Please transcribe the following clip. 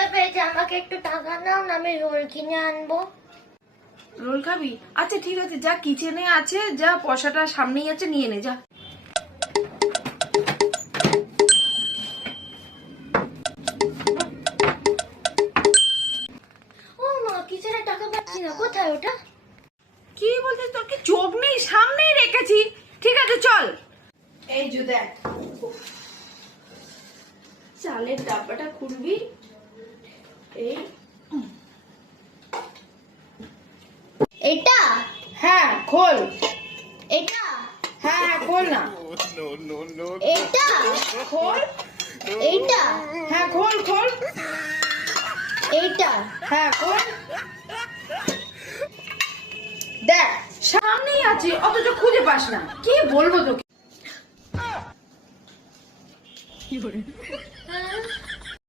খিদে পেয়েছে, আমাকে একটু টাকা দাও না, আমি রোল কিনে আনবো। রোল খাবি? আচ্ছা ঠিক আছে, যা কিচেনে আছে, যা পয়সাটা সামনেই আছে, নিয়ে নে যা। ও মা, কিচেনে টাকা পাচ্ছি না, কোথায় ওটা? কি বলছিস, তোর কি চোখ নেই? সামনেই রেখেছি। ঠিক আছে চল। এই যে দেখ, চালের ডাব্বাটা খুলবি। এই এটা? হ্যাঁ খোল। এটা? হ্যাঁ হ্যাঁ খোল না। এটা? খোল। এইটা? হ্যাঁ খোল খোল। এইটা? হ্যাঁ খোল। দেখ সামনেই আছে, অথচ খুঁজে পাস না। কি বলবো তোকে।